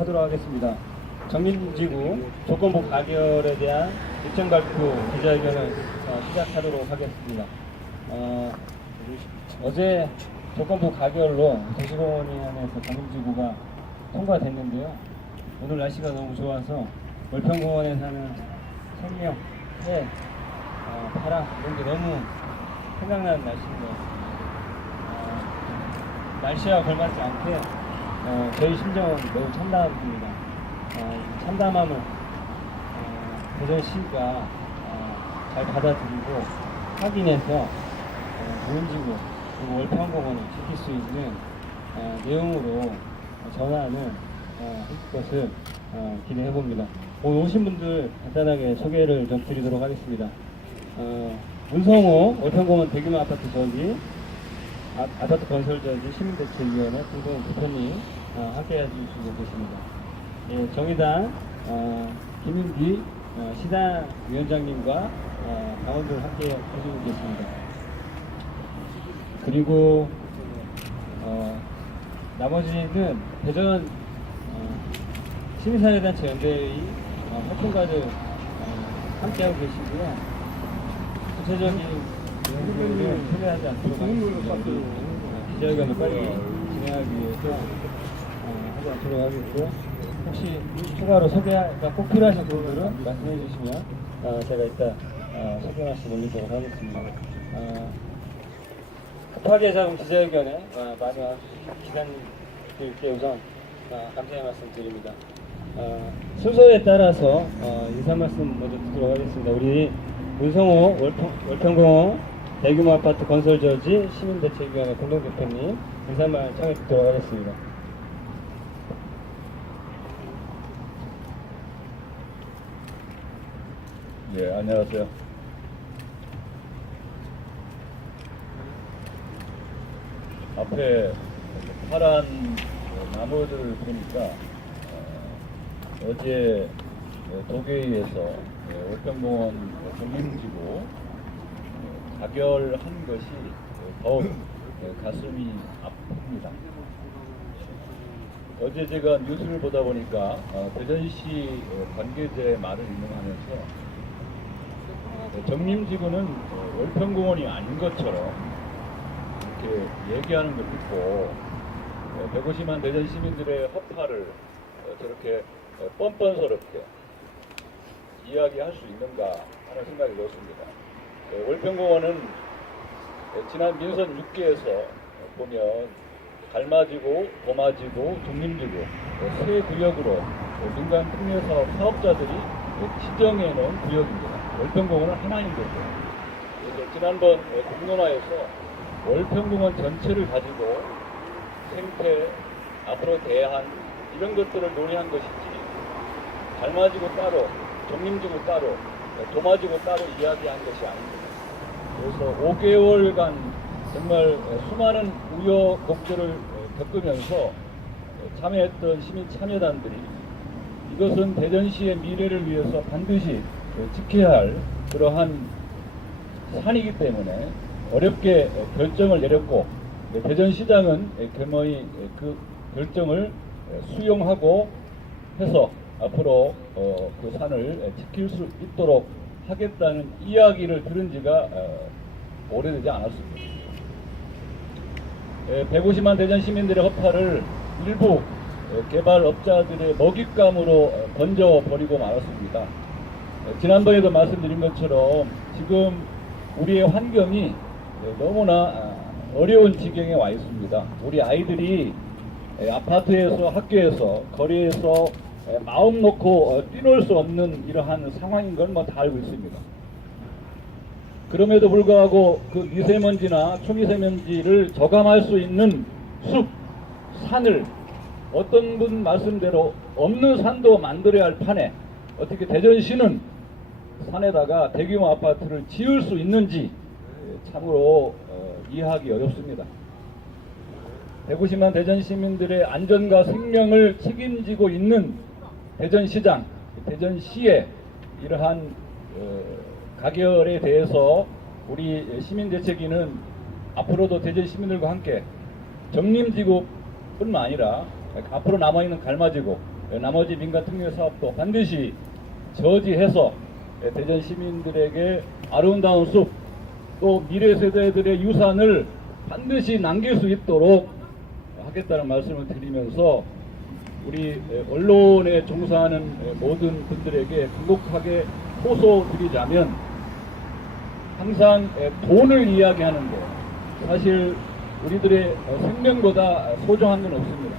하도록 하겠습니다. 정림지구 조건부 가결에 대한 입장 발표 기자회견을 시작하도록 하겠습니다. 어제 조건부 가결로 도시공원위원회에서 정림지구가 통과됐는데요. 오늘 날씨가 너무 좋아서 월평공원에 사는 생명, 해, 바람 이런 게 너무 생각나는 날씨인데요. 날씨와 걸맞지 않게 저희 심정은 매우 참담합니다. 참담함을 대전시가 잘 받아들이고 확인해서 정림지구 그리고 월평공원을 지킬 수 있는 내용으로 전환을 할 것을 기대해 봅니다. 오늘 오신 분들 간단하게 소개를 좀 드리도록 하겠습니다. 문성호 월평공원 대규모 아파트 저지 아파트 건설저지 시민대책위원회 김동훈 대표님 함께 해주시고 계십니다. 예, 정의당 김인기 시당위원장님과 당원들 함께 해주고 계십니다. 그리고 나머지는 대전 시민사회단체 연대의 활동가들 함께하고 계시고요. 구체적인 내용을 소개하지 않도록 하겠습니다. 기자회견을 빨리 진행하기 위해서 하지 않도록 하겠고요. 혹시 추가로 소개가 꼭 필요하신 분들은 말씀해 주시면 제가 이따 소개 말씀 올리도록 하겠습니다. 급하게 잡은 기자회견에 많이 와주신 기자님들께 우선 감사의 말씀 드립니다. 순서에 따라서 인사 말씀 먼저 드리도록 하겠습니다. 우리 문성호 월평공원 대규모 아파트 건설저지 시민대책위원회 공동대표님 인사말 청해 듣도록 하겠습니다. 예, 안녕하세요. 앞에 파란 나무들을 보니까 어제 도계위에서 월평공원 정림지구 가결한 것이 더욱 가슴이 아픕니다. 어제 제가 뉴스를 보다 보니까 대전시 관계자의 말을 인용하면서 정림지구는 월평공원이 아닌 것처럼 이렇게 얘기하는 걸 듣고 150만 대전 시민들의 허파를 저렇게 뻔뻔스럽게 이야기할 수 있는가 하는 생각이 들었습니다. 월평공원은 지난 민선 6기에서 보면 갈마지구, 도마지구, 정림지구 세 구역으로 민간 특례사업 사업자들이 지정해놓은 구역입니다. 월평공원은 하나인 거죠. 그래서 지난번 공론화에서 월평공원 전체를 가지고 생태, 앞으로 대안 이런 것들을 논의한 것이지 갈마지구 따로, 정림지구 따로, 도마지구 따로 이야기한 것이 아닙니다. 그래서 5개월간 정말 수많은 우여곡절을 겪으면서 참여했던 시민 참여단들이 이것은 대전시의 미래를 위해서 반드시 지켜야 할 그러한 산이기 때문에 어렵게 결정을 내렸고 대전시장은 겸허히 그 결정을 수용하고 해서 앞으로 그 산을 지킬 수 있도록 하겠다는 이야기를 들은 지가 오래되지 않았습니다. 150만 대전 시민들의 허파를 일부 개발업자들의 먹잇감으로 던져버리고 말았습니다. 지난번에도 말씀드린 것처럼 지금 우리의 환경이 너무나 어려운 지경에 와 있습니다. 우리 아이들이 아파트에서 학교에서 거리에서 마음 놓고 뛰놀 수 없는 이러한 상황인 건 뭐 다 알고 있습니다. 그럼에도 불구하고 그 미세먼지나 초미세먼지를 저감할 수 있는 숲, 산을 어떤 분 말씀대로 없는 산도 만들어야 할 판에 어떻게 대전시는 산에다가 대규모 아파트를 지을 수 있는지 참으로 이해하기 어렵습니다. 150만 대전 시민들의 안전과 생명을 책임지고 있는 대전시장, 대전시의 이러한 가결에 대해서 우리 시민대책위는 앞으로도 대전 시민들과 함께 정림지구뿐만 아니라 앞으로 남아있는 갈마지구, 나머지 민간 특례 사업도 반드시 저지해서 대전 시민들에게 아름다운 숲, 또 미래 세대들의 유산을 반드시 남길 수 있도록 하겠다는 말씀을 드리면서 우리 언론에 종사하는 모든 분들에게 간곡하게 호소드리자면, 항상 돈을 이야기하는데 사실 우리들의 생명보다 소중한 건 없습니다.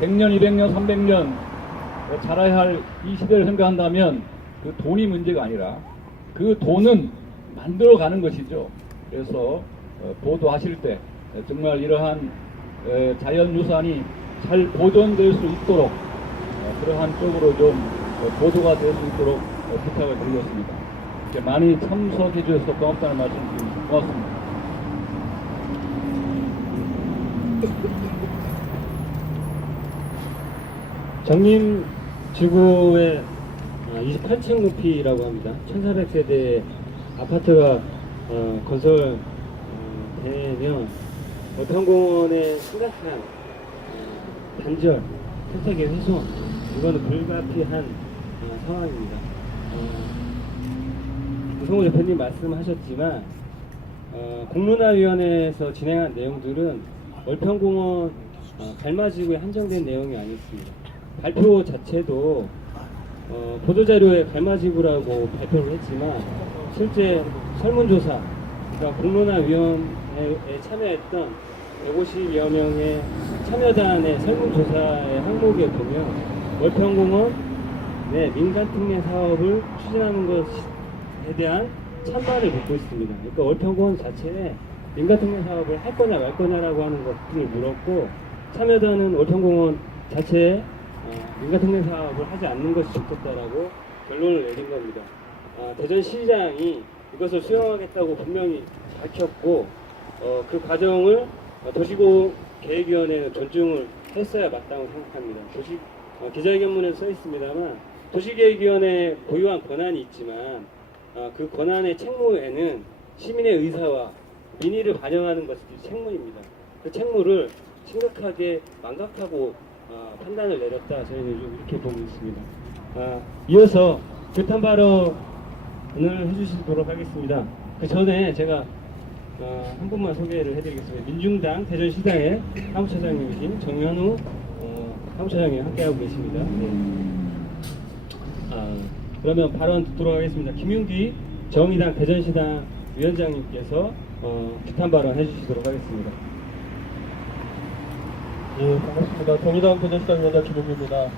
100년, 200년, 300년 자라야 할 이 시대를 생각한다면 그 돈이 문제가 아니라 그 돈은 만들어가는 것이죠. 그래서 보도하실 때 정말 이러한 자연유산이 잘 보존될 수 있도록 그러한 쪽으로 좀 보도가 될 수 있도록 부탁을 드리겠습니다. 이렇게 많이 참석해 주셔서 고맙다는 말씀 드립니다. 고맙습니다. 정림지구의 28층 높이라고 합니다. 1400세대 아파트가 건설되면 월평공원의 심각한 단절, 생태계 훼손, 이거는 불가피한 상황입니다. 우성호 대표님 말씀하셨지만 공론화위원회에서 진행한 내용들은 월평공원 갈마지구에 한정된 내용이 아니었습니다. 발표 자체도 보도자료에 갈마지구라고 발표를 했지만 실제 설문조사, 그러니까 공론화위원회에 참여했던 150여 명의 참여단의 설문조사의 항목에 보면 월평공원 내 민간특례 사업을 추진하는 것에 대한 찬반을 묻고 있습니다. 그러니까 월평공원 자체에 민간특례 사업을 할 거냐 말 거냐라고 하는 것들을 물었고, 참여단은 월평공원 자체에 민간특례 사업을 하지 않는 것이 좋겠다라고 결론을 내린 겁니다. 대전시장이 이것을 수용하겠다고 분명히 밝혔고, 그 과정을 도시계획위원회는 존중을 했어야 마땅하다고 생각합니다. 기자회견문에 써 있습니다만 도시계획위원회에 고유한 권한이 있지만 그 권한의 책무에는 시민의 의사와 민의를 반영하는 것이 책무입니다. 그 책무를 심각하게 망각하고 판단을 내렸다, 저희는 좀 이렇게 보고 있습니다. 이어서 규탄 발언을 해주시도록 하겠습니다. 그 전에 제가 한 분만 소개를 해드리겠습니다. 민중당 대전시당의 사무처장님이신 정현우 사무처장님 함께하고 계십니다. 그러면 발언 듣도록 하겠습니다. 김윤기 정의당 대전시당 위원장님께서 규탄 발언 해주시도록 하겠습니다. 예, 반갑습니다. 정의당 대전시당 위원장 김용규입니다.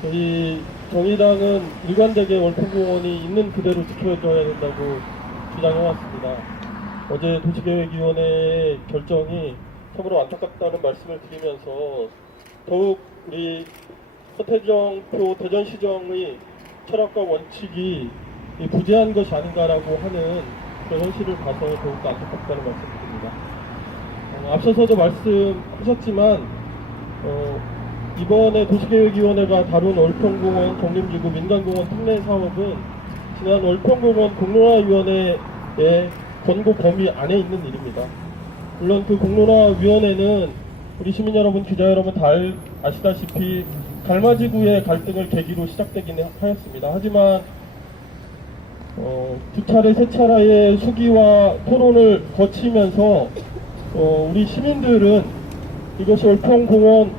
저희 정의당은 일관되게 월평공원이 있는 그대로 지켜줘야 된다고 주장해왔습니다. 어제 도시계획위원회의 결정이 참으로 안타깝다는 말씀을 드리면서 더욱 우리 서태정표 대전시정의 철학과 원칙이 부재한 것이 아닌가라고 하는 그런 현실을 봐서 더욱 안타깝다는 말씀드립니다. 앞서서도 말씀하셨지만 이번에 도시계획위원회가 다룬 월평공원 정림지구 민간공원 특례 사업은 지난 월평공원 공론화위원회의 권고 범위 안에 있는 일입니다. 물론 그 공론화위원회는 우리 시민 여러분, 기자 여러분 다 아시다시피 갈마지구의 갈등을 계기로 시작되긴 하였습니다. 하지만 두 차례 세 차례의 수기와 토론을 거치면서 우리 시민들은 이것이 월평공원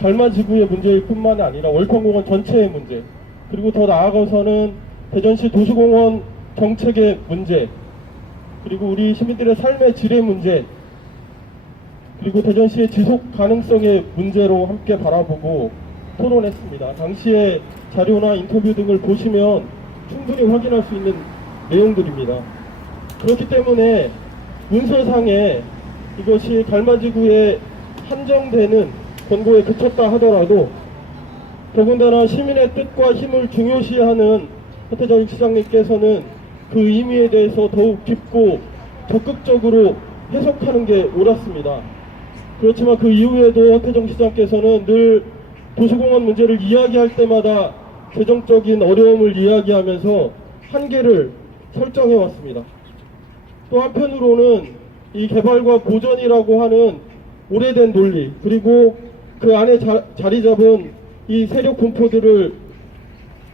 갈마지구의 문제일 뿐만 아니라 월평공원 전체의 문제, 그리고 더 나아가서는 대전시 도시공원 정책의 문제, 그리고 우리 시민들의 삶의 질의 문제, 그리고 대전시의 지속 가능성의 문제로 함께 바라보고 토론했습니다. 당시의 자료나 인터뷰 등을 보시면 충분히 확인할 수 있는 내용들입니다. 그렇기 때문에 문서상에 이것이 갈마지구에 한정되는 권고에 그쳤다 하더라도 더군다나 시민의 뜻과 힘을 중요시하는 서태정 시장님께서는 그 의미에 대해서 더욱 깊고 적극적으로 해석하는 게 옳았습니다. 그렇지만 그 이후에도 서태정 시장께서는 늘 도시공원 문제를 이야기할 때마다 재정적인 어려움을 이야기하면서 한계를 설정해 왔습니다. 또 한편으로는 이 개발과 보전이라고 하는 오래된 논리, 그리고 그 안에 자리 잡은 이 세력 분포들을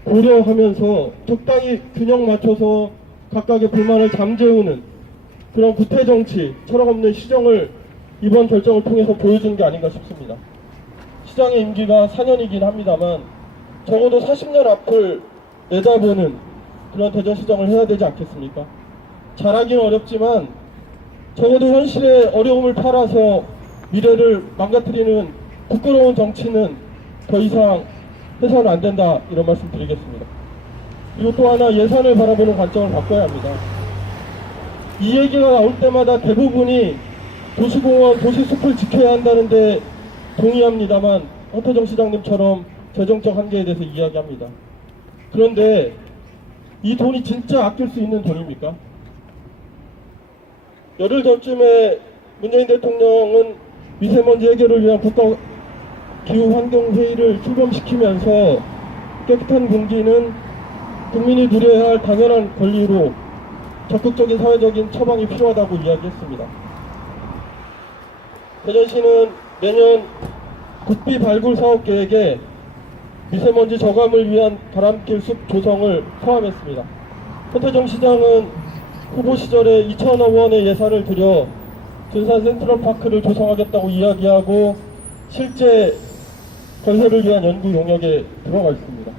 고려하면서 적당히 균형 맞춰서 각각의 불만을 잠재우는 그런 구태 정치, 철학 없는 시정을 이번 결정을 통해서 보여준 게 아닌가 싶습니다. 시장의 임기가 4년이긴 합니다만 적어도 40년 앞을 내다보는 그런 대전시장을 해야 되지 않겠습니까? 잘하기는 어렵지만 적어도 현실의 어려움을 팔아서 미래를 망가뜨리는 부끄러운 정치는 더 이상 해서는 안 된다, 이런 말씀 드리겠습니다. 그리고 또 하나, 예산을 바라보는 관점을 바꿔야 합니다. 이 얘기가 나올 때마다 대부분이 도시공원, 도시숲을 지켜야 한다는데 동의합니다만 허태정 시장님처럼 재정적 한계에 대해서 이야기합니다. 그런데 이 돈이 진짜 아낄 수 있는 돈입니까? 열흘 전쯤에 문재인 대통령은 미세먼지 해결을 위한 국가기후환경회의를 출범시키면서 깨끗한 공기는 국민이 누려야 할 당연한 권리로 적극적인 사회적인 처방이 필요하다고 이야기했습니다. 대전시는 내년 국비 발굴 사업 계획에 미세먼지 저감을 위한 바람길 숲 조성을 포함했습니다. 허태정 시장은 후보 시절에 2천억 원의 예산을 들여 군산 센트럴파크를 조성하겠다고 이야기하고 실제 건설을 위한 연구 용역에 들어가 있습니다.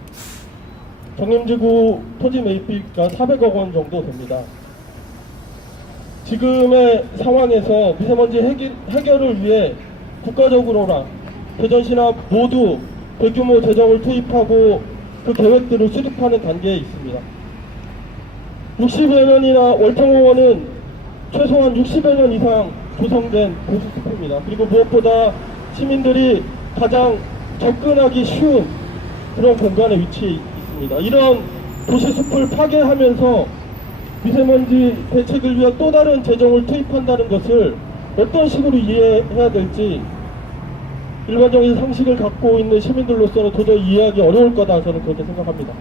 정림지구 토지 매입비가 400억 원 정도 됩니다. 지금의 상황에서 미세먼지 해결을 위해 국가적으로나 대전시나 모두 대규모 재정을 투입하고 그 계획들을 수립하는 단계에 있습니다. 60여 년이나 월평공원은 최소한 60여 년 이상 조성된 도시숲입니다. 그리고 무엇보다 시민들이 가장 접근하기 쉬운 그런 공간에 위치해 있습니다. 이런 도시숲을 파괴하면서 미세먼지 대책을 위한 또 다른 재정을 투입한다는 것을 어떤 식으로 이해해야 될지 일반적인 상식을 갖고 있는 시민들로서는 도저히 이해하기 어려울 거다, 저는 그렇게 생각합니다.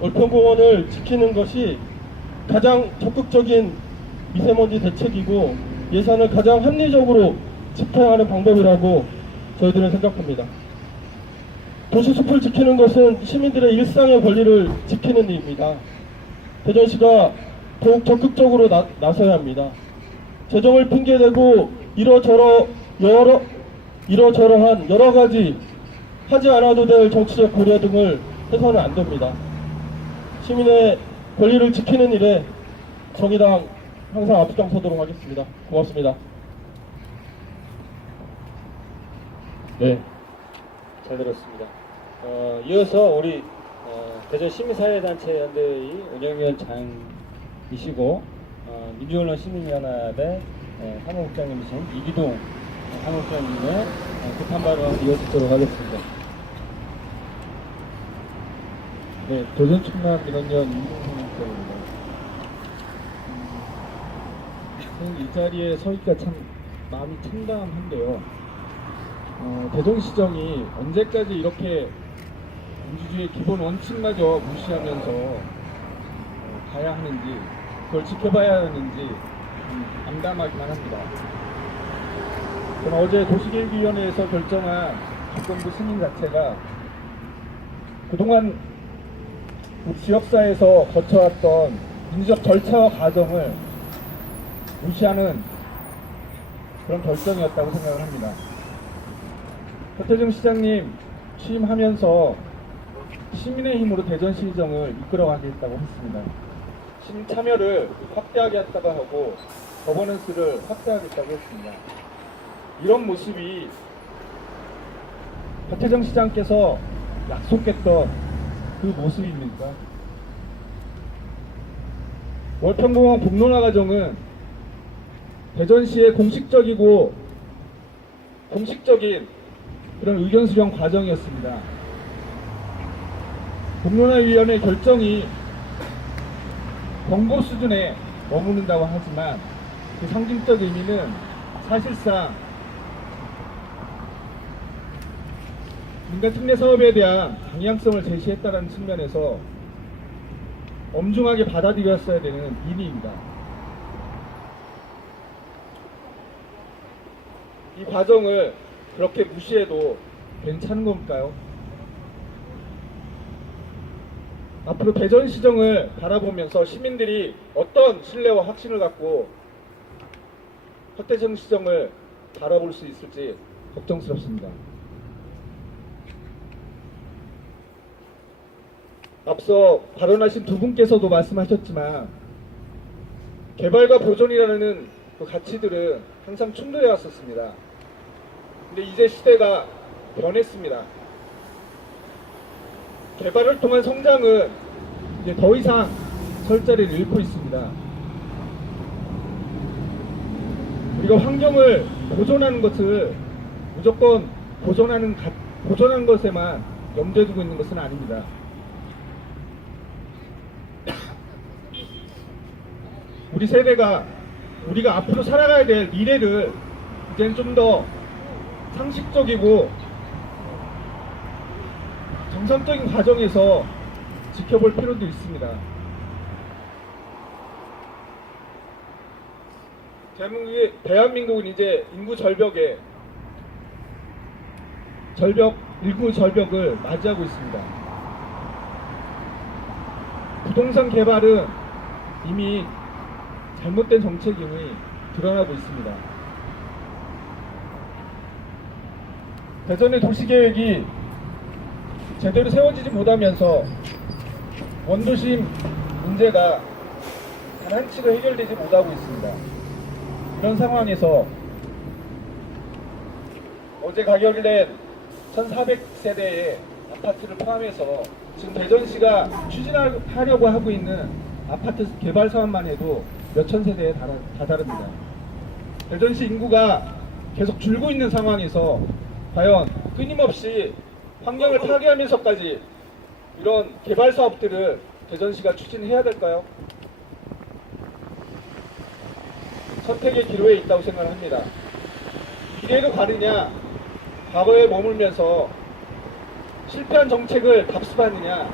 월평공원을 지키는 것이 가장 적극적인 미세먼지 대책이고 예산을 가장 합리적으로 집행하는 방법이라고 저희들은 생각합니다. 도시숲을 지키는 것은 시민들의 일상의 권리를 지키는 일입니다. 대전시가 더욱 적극적으로 나서야 합니다. 재정을 핑계대고 이러저러한 여러 가지 하지 않아도 될 정치적 고려 등을 해서는 안 됩니다. 시민의 권리를 지키는 일에 정의당 항상 앞장서도록 하겠습니다. 고맙습니다. 네, 잘 들었습니다. 이어서 우리 대전 시민사회단체 연대의 운영위원장이시고 민주언론 시민연합의 사무국장님이신 이기동 사무국장님의 급한 발언 이어듣도록 하겠습니다. 네, 대전충남 민원연 이동훈입니다. 저는 이 자리에 서기가 참 마음이 참담한데요. 대전시정이 언제까지 이렇게 민주주의의 기본 원칙마저 무시하면서 가야 하는지, 그걸 지켜봐야 하는지 암담하기만 합니다. 저는 어제 도시계획위원회에서 결정한 주권부 승인 자체가 그동안 우리 지역사회에서 거쳐왔던 민주적 절차와 과정을 무시하는 그런 결정이었다고 생각을 합니다. 허태정 시장님 취임하면서 시민의 힘으로 대전시정을 이끌어가겠다고 했습니다. 시민 참여를 확대하게 했다고 하고 거버넌스를 확대하겠다고 했습니다. 이런 모습이 허태정 시장께서 약속했던 그 모습입니까? 월평공원 공론화 과정은 대전시의 공식적인 그런 의견 수렴 과정이었습니다. 공론화위원회 결정이 권고 수준에 머무른다고 하지만 그 상징적 의미는 사실상 민간 특례 사업에 대한 방향성을 제시했다는 측면에서 엄중하게 받아들였어야 되는 일입니다. 이 과정을 그렇게 무시해도 괜찮은 걸까요? 앞으로 대전시정을 바라보면서 시민들이 어떤 신뢰와 확신을 갖고 서대전시정을 바라볼 수 있을지 걱정스럽습니다. 앞서 발언하신 두 분께서도 말씀하셨지만 개발과 보존이라는 그 가치들은 항상 충돌해 왔었습니다. 근데 이제 시대가 변했습니다. 개발을 통한 성장은 이제 더 이상 설 자리를 잃고 있습니다. 우리가 환경을 보존하는 것을 무조건 보존하는 것에만 염두에 두고 있는 것은 아닙니다. 우리 세대가 우리가 앞으로 살아가야 될 미래를 이제는 좀 더 상식적이고 정상적인 과정에서 지켜볼 필요도 있습니다. 대한민국은 이제 인구 절벽을 맞이하고 있습니다. 부동산 개발은 이미 잘못된 정책임이 드러나고 있습니다. 대전의 도시계획이 제대로 세워지지 못하면서 원도심 문제가 단 한치도 해결되지 못하고 있습니다. 이런 상황에서 어제 가결된 1400세대의 아파트를 포함해서 지금 대전시가 추진하려고 하고 있는 아파트 개발 사업만 해도 몇천 세대에 다다릅니다. 대전시 인구가 계속 줄고 있는 상황에서 과연 끊임없이 환경을 파괴하면서까지 이런 개발 사업들을 대전시가 추진해야 될까요? 선택의 기로에 있다고 생각합니다. 미래로 가느냐, 과거에 머물면서 실패한 정책을 답습하느냐,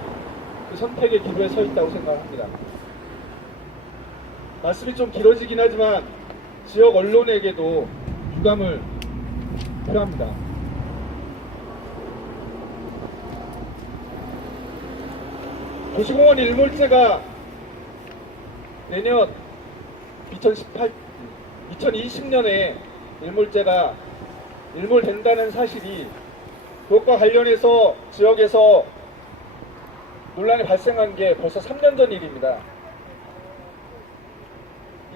그 선택의 기로에 서 있다고 생각합니다. 말씀이 좀 길어지긴 하지만 지역 언론에게도 유감을 표합니다. 도시공원 일몰제가 내년 2020년에 일몰제가 일몰된다는 사실이 그것과 관련해서 지역에서 논란이 발생한 게 벌써 3년 전 일입니다.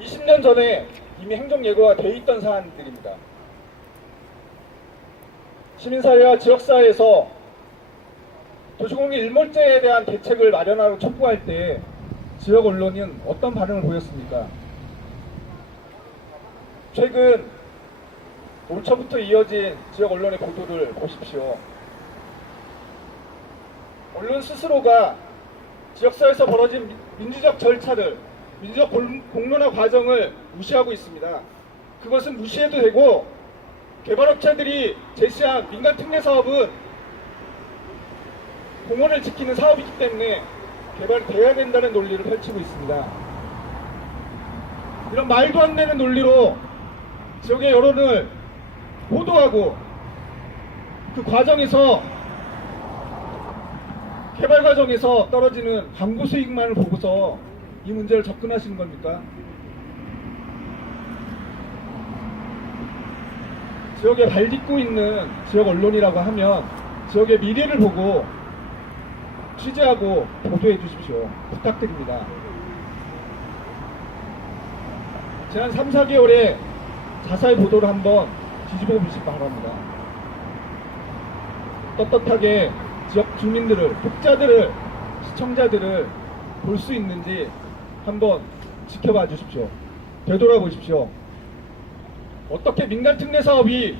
20년 전에 이미 행정 예고가 돼 있던 사안들입니다. 시민사회와 지역사회에서 도시공원 일몰제에 대한 대책을 마련하고 촉구할 때 지역 언론은 어떤 반응을 보였습니까? 최근 올 초부터 이어진 지역 언론의 보도를 보십시오. 언론 스스로가 지역사회에서 벌어진 민주적 절차를, 민주적 공론화 과정을 무시하고 있습니다. 그것은 무시해도 되고, 개발업체들이 제시한 민간 특례 사업은 공원을 지키는 사업이기 때문에 개발이 돼야 된다는 논리를 펼치고 있습니다. 이런 말도 안 되는 논리로 지역의 여론을 보도하고 그 과정에서 개발 과정에서 떨어지는 광고 수익만을 보고서 이 문제를 접근하시는 겁니까? 지역에 발 딛고 있는 지역 언론이라고 하면 지역의 미래를 보고 취재하고 보도해 주십시오. 부탁드립니다. 지난 3, 4개월에 자세히 보도를 한번 뒤집어 보시기 바랍니다. 떳떳하게 지역 주민들을, 독자들을, 시청자들을 볼 수 있는지 한번 지켜봐 주십시오. 되돌아보십시오. 어떻게 민간 특례 사업이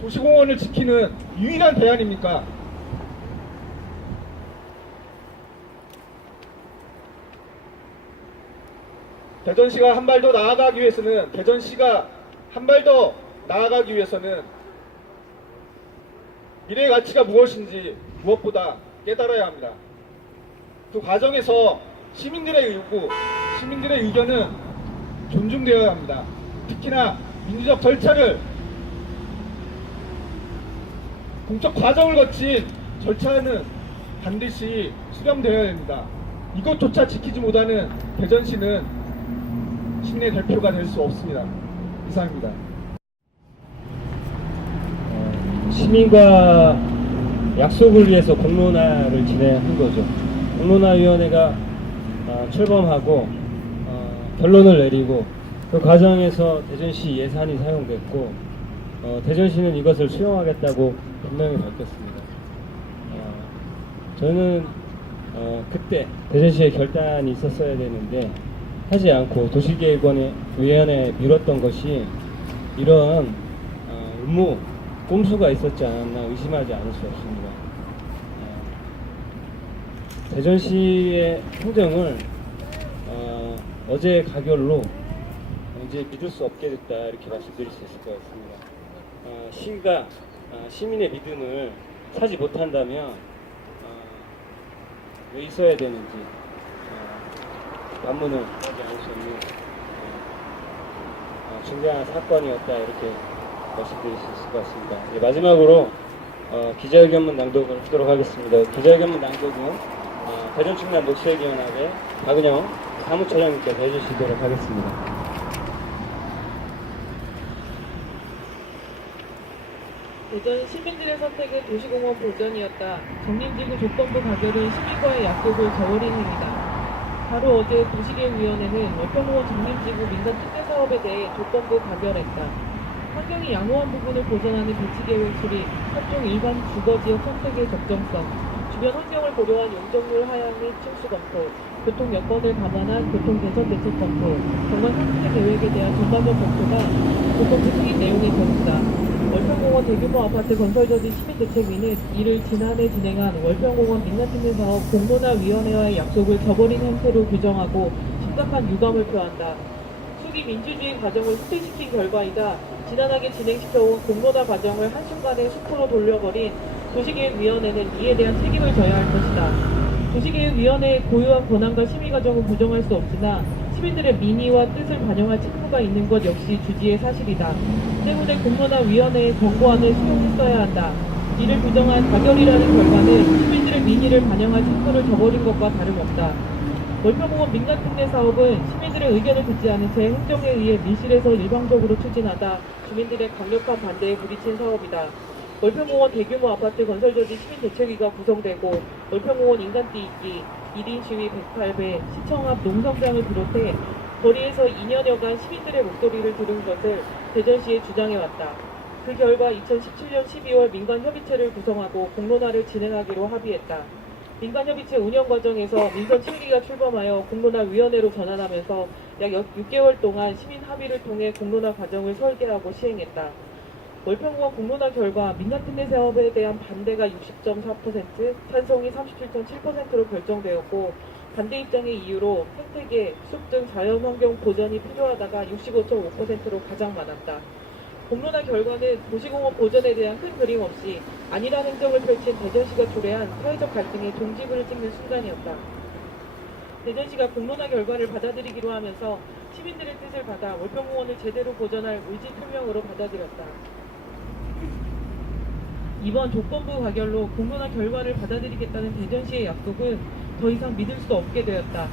도시공원을 지키는 유일한 대안입니까? 대전시가 한 발 더 나아가기 위해서는 미래의 가치가 무엇인지 무엇보다 깨달아야 합니다. 그 과정에서 시민들의 의견은 존중되어야 합니다. 특히나 민주적 절차를 공적 과정을 거친 절차는 반드시 수렴되어야 됩니다. 이것조차 지키지 못하는 대전시는 시민의 대표가 될 수 없습니다. 이상입니다. 시민과 약속을 위해서 공론화를 진행한 거죠. 공론화위원회가 출범하고 결론을 내리고 그 과정에서 대전시 예산이 사용됐고 대전시는 이것을 수용하겠다고 분명히 밝혔습니다. 저는 그때 대전시의 결단이 있었어야 되는데 하지 않고 도시계획위원회에 미뤘던 것이 이런 의무 꼼수가 있었지 않았나 의심하지 않을 수 없습니다. 대전시의 행정을 어제 가결로 이제 믿을 수 없게 됐다 이렇게 말씀드릴 수 있을 것 같습니다. 시가 시민의 믿음을 사지 못한다면 왜 있어야 되는지 반문을 하지 않을 수 없는 중대한 사건이었다 이렇게 말씀드릴 수 있을 것 같습니다. 마지막으로 기자회견문 낭독을 하도록 하겠습니다. 기자회견문 낭독은 대전충남 녹색위원회 박은영 사무처장님께서 해주시도록 하겠습니다. 대전 시민들의 선택은 도시공원 보전이었다. 정림지구 조건부 가결은 시민과의 약속을 저버린 행위다. 바로 어제 도시계획위원회는 월평공원 정림지구 민간 특례 사업에 대해 조건부 가결했다. 환경이 양호한 부분을 보전하는 배치계획 수립, 합종 일반 주거지역 선택의 적정성, 주변 환경을 고려한 용적률 하향 및 층수 검토, 교통 여건을 감안한 교통 개선 대책 검토, 정관 상세 계획에 대한 전반적 검토가 조건부 승인 내용의 전부다. 월평공원 대규모 아파트 건설저지 시민대책위는 이를 지난해 진행한 월평공원 민간특례사업 공론화위원회와의 약속을 저버린 형태로 규정하고 심각한 유감을 표한다. 수기 민주주의 과정을 후퇴시킨 결과이자 지난하게 진행시켜온 공론화 과정을 한순간에 숲으로 돌려버린 도시계획위원회는 이에 대한 책임을 져야 할 것이다. 도시계획위원회의 고유한 권한과 심의 과정은 부정할 수 없으나 시민들의 민의와 뜻을 반영할 책무가 있는 것 역시 주지의 사실이다. 때문에 공론화위원회의 권고안을 수용했어야 한다. 이를 부정한 가결이라는 결과는 시민들의 민의를 반영할 책무를 저버린 것과 다름없다. 월평공원 민간특례 사업은 시민들의 의견을 듣지 않은 채 행정에 의해 밀실에서 일방적으로 추진하다 주민들의 강력한 반대에 부딪힌 사업이다. 월평공원 대규모 아파트 건설저지 시민대책위가 구성되고 월평공원 인간띠 있기, 1인 시위 108배, 시청 앞 농성장을 비롯해 거리에서 2년여간 시민들의 목소리를 들은 것을 대전시에 주장해왔다. 그 결과 2017년 12월 민간협의체를 구성하고 공론화를 진행하기로 합의했다. 민간협의체 운영 과정에서 민선 7기가 출범하여 공론화위원회로 전환하면서 약 6개월 동안 시민 합의를 통해 공론화 과정을 설계하고 시행했다. 월평공원 공론화 결과 민간특례 사업에 대한 반대가 60.4%, 찬성이 37.7%로 결정되었고 반대 입장의 이유로 생태계, 숲 등 자연환경 보전이 필요하다가 65.5%로 가장 많았다. 공론화 결과는 도시공원 보전에 대한 큰 그림 없이 안일한 행정을 펼친 대전시가 초래한 사회적 갈등의 종지부를 찍는 순간이었다. 대전시가 공론화 결과를 받아들이기로 하면서 시민들의 뜻을 받아 월평공원을 제대로 보전할 의지 표명으로 받아들였다. 이번 조건부 가결로 공론화 결과를 받아들이겠다는 대전시의 약속은 더 이상 믿을 수 없게 되었다.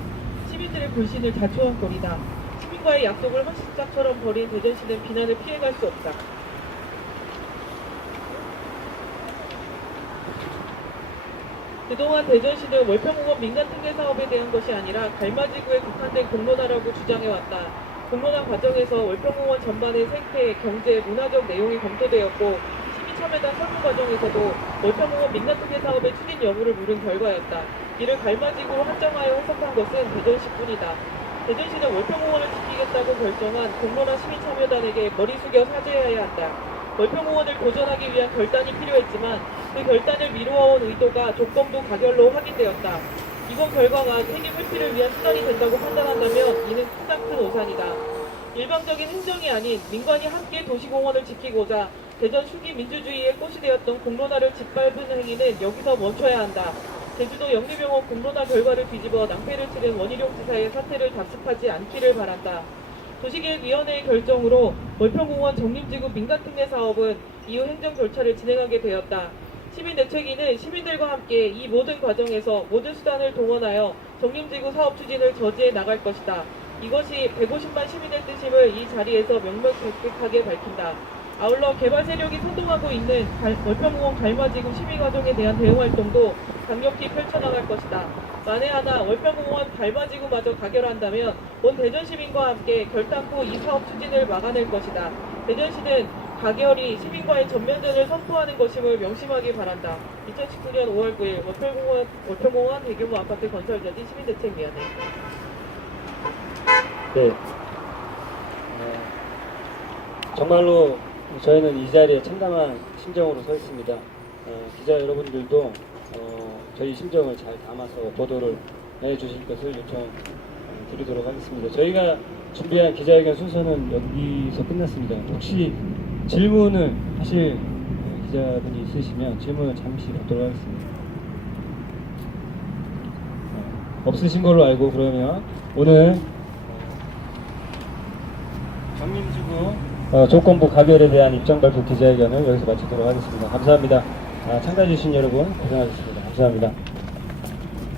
시민들의 불신을 자초한 꼴이다. 시민과의 약속을 헌신짝처럼 버린 대전시는 비난을 피해갈 수 없다. 그동안 대전시는 월평공원 민간특례 사업에 대한 것이 아니라 갈마지구에 국한된 공론화라고 주장해왔다. 공론화 과정에서 월평공원 전반의 생태, 경제, 문화적 내용이 검토되었고 시민참여단 설문 과정에서도 월평공원 민간특례 사업의 추진 여부를 물은 결과였다. 이를 갈마지구로 한정하여 해석한 것은 대전시뿐이다. 대전시는 월평공원을 지키겠다고 결정한 공론화 시민참여단에게 머리 숙여 사죄해야 한다. 월평공원을 보존하기 위한 결단이 필요했지만 그 결단을 미루어온 의도가 조건부 가결로 확인되었다. 이번 결과가 책임 회피를 위한 수단이 된다고 판단한다면 이는 가장 큰 오산이다. 일방적인 행정이 아닌 민관이 함께 도시공원을 지키고자 대전 수기 민주주의의 꽃이 되었던 공론화를 짓밟은 행위는 여기서 멈춰야 한다. 제주도 영리병원 공론화 결과를 뒤집어 낭패를 치른 원희룡 지사의 사태를 답습하지 않기를 바란다. 도시계획위원회의 결정으로 월평공원 정림지구 민간특례 사업은 이후 행정 절차를 진행하게 되었다. 시민대책위는 시민들과 함께 이 모든 과정에서 모든 수단을 동원하여 정림지구 사업 추진을 저지해 나갈 것이다. 이것이 150만 시민의 뜻임을 이 자리에서 명명백백하게 밝힌다. 아울러 개발 세력이 선동하고 있는 월평공원 갈마지구 시민과정에 대한 대응 활동도 강력히 펼쳐나갈 것이다. 만에 하나 월평공원 갈마지구마저 가결한다면 온 대전시민과 함께 결단코 이 사업 추진을 막아낼 것이다. 대전시는 가결이 시민과의 전면전을 선포하는 것임을 명심하기 바란다. 2019년 5월 9일 월평공원 대규모 아파트 건설 저지 시민대책위원회. 네. 정말로 저희는 이 자리에 참담한 심정으로 서 있습니다. 기자 여러분들도 저희 심정을 잘 담아서 보도를 해주실 것을 요청드리도록 하겠습니다. 저희가 준비한 기자회견 순서는 여기서 끝났습니다. 혹시 질문을 하실 기자분이 있으시면 질문을 잠시 받도록 하겠습니다. 없으신 걸로 알고 그러면 오늘 정림지구 조건부 가결에 대한 입장 발표 기자회견을 여기서 마치도록 하겠습니다. 감사합니다. 참가해주신 여러분 고생하셨습니다. 감사합니다.